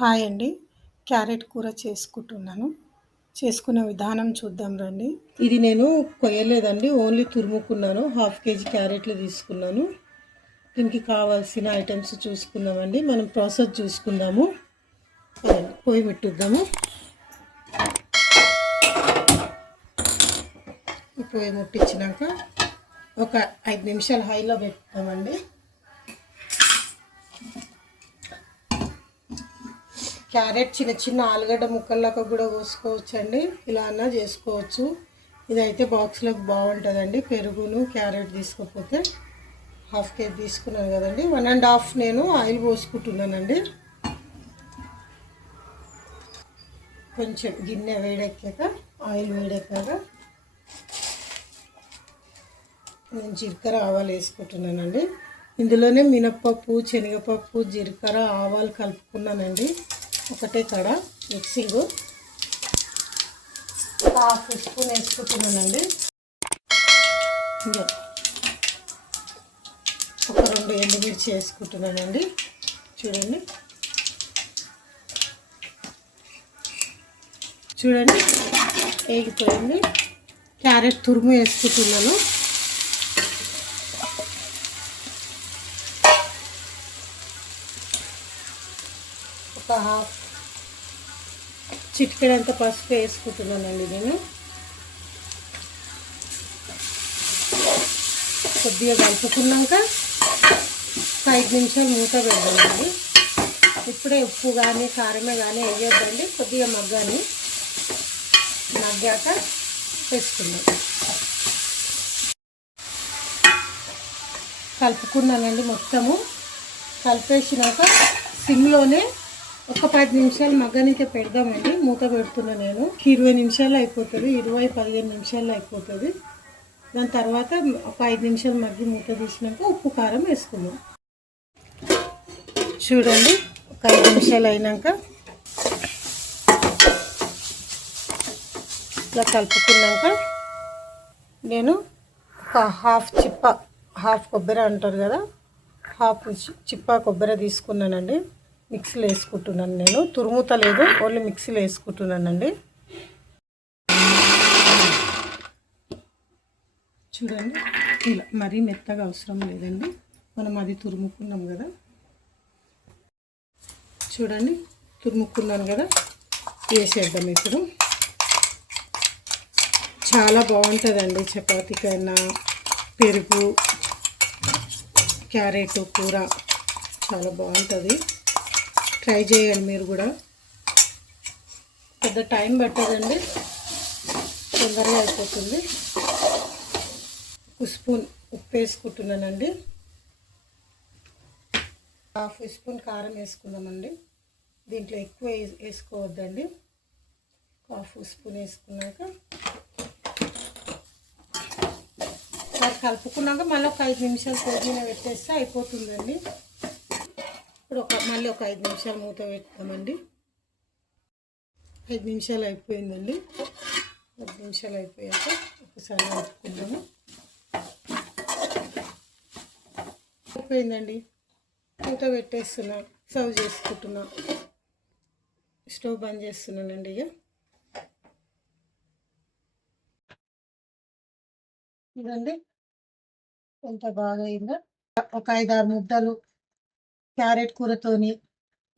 Hi అండి. Carrot కూర చేసుకుంటున్నాను. చేసుకునే విధానం చూద్దాం రండి. ఇది నేను కొయ్యలేదండి. ఓన్లీ తురుముకున్నాను. హాఫ్ కేజీ క్యారెట్లు తీసుకున్నాను. దీనికి కావాల్సిన ఐటమ్స్ చూసుకుందామండి. మనం ప్రాసెస్ చూసుకుందాము. పొయ్యి పెట్టుద్దాము. పొయ్యి ముట్టించినాక ఒక ఐదు నిమిషాలు హైలో పెడతామండి క్యారెట్ చిన్న చిన్న ఆలుగడ్డ ముక్కల్లాగా కూడా కోసుకోవచ్చు అండి ఇలా అన్నా చేసుకోవచ్చు. ఇదైతే బాక్స్లోకి బాగుంటుందండి. పెరుగును క్యారెట్ తీసుకోకపోతే హాఫ్ కేజీ తీసుకున్నాను కదండి. వన్ అండ్ హాఫ్ నేను ఆయిల్ పోసుకుంటున్నానండి. కొంచెం గిన్నె వేడెక్కాక ఆయిల్ వేడెక్కాక నేను జీలకర్ర ఆవాలు వేసుకుంటున్నానండి. ఇందులోనే మినప్పప్పు శనగపప్పు జీలకర్ర ఆవాలు కలుపుకున్నానండి. ఒకటే కడ మిక్సింగ్. హాఫ్ స్పూన్ వేసుకుంటున్నానండి. ఇంకా ఒక రెండు ఎండుమిర్చి వేసుకుంటున్నానండి. చూడండి. చూడండి. వేగిపోయింది. క్యారెట్ తురుము వేసుకుంటున్నాను. ఒక హాఫ్ చిటికెడంత పసుపు వేసుకుంటున్నానండి నేను. కొద్దిగా కలుపుకున్నాక ఐదు నిమిషాలు మూత పెడదామండి. ఇప్పుడే ఉప్పు కానీ కారమే కానీ వేయొద్దండి. కొద్దిగా మగ్గాని మగ్గాక వేసుకుందాం. కలుపుకున్నానండి మొత్తము. కలిపేసినాక సిమ్లోనే ఒక పది నిమిషాలు మగ్గనికే పెడదామండి. మూత పెడుతున్నా నేను. ఇరవై నిమిషాలు అయిపోతుంది. ఇరవై పదిహేను నిమిషాలు అయిపోతుంది. దాని తర్వాత ఒక ఐదు నిమిషాలు మగ్గి మూత తీసినాక ఉప్పు కారం వేసుకుందాం. చూడండి. ఒక ఐదు నిమిషాలు అయినాక ఇట్లా కలుపుకున్నాక నేను ఒక హాఫ్ చిప్ప హాఫ్ కొబ్బరి అంటారు కదా హాఫ్ చిప్ప కొబ్బరి తీసుకున్నానండి. మిక్సీలో వేసుకుంటున్నాను నేను. తురుముత లేదు ఓన్లీ మిక్సీలో వేసుకుంటున్నానండి. చూడండి ఇలా మరీ మెత్తగా అవసరం లేదండి. మనం అది తురుముకున్నాం కదా. చూడండి తురుముకున్నాను కదా. వేసేద్దాం ఇప్పుడు. చాలా బాగుంటుందండి చపాతీకైనా పెరుగు క్యారెట్ కూర చాలా బాగుంటుంది. ట్రై చేయండి మీరు కూడా. పెద్ద టైం పట్టదండి. తొందరగా అయిపోతుంది. ఒక స్పూన్ ఉప్పు వేసుకుంటున్నానండి. హాఫ్ స్పూన్ కారం వేసుకుందామండి. దీంట్లో ఎక్కువ వేసుకోవద్దండి. హాఫ్ స్పూన్ వేసుకున్నాక. అది కలుపుకున్నాక మళ్ళీ ఒక ఐదు నిమిషాలు పొయ్యి పెట్టేస్తే అయిపోతుందండి. ఇప్పుడు ఒక మళ్ళీ ఒక ఐదు నిమిషాలు మూత పెడతామండి. ఐదు నిమిషాలు అయిపోయిందండి. ఐదు నిమిషాలు అయిపోయాక ఒకసారి కలుపుకుందాము. అయిపోయిందండి. మూత పెట్టేస్తున్నా సర్వ్ చేసుకుంటున్నా. స్టవ్ బంద్ చేస్తున్నానండి ఇక. ఇదండి. ఎంత బాగా అయిందో. ఒక ఐదు ఆరు ముద్దలు క్యారెట్ కూరతోని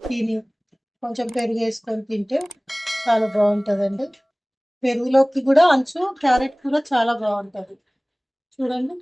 తిని కొంచెం పెరుగు వేసుకొని తింటే చాలా బాగుంటుందండి. పెరుగులోకి కూడా అంచు క్యారెట్ కూర చాలా బాగుంటుంది. చూడండి.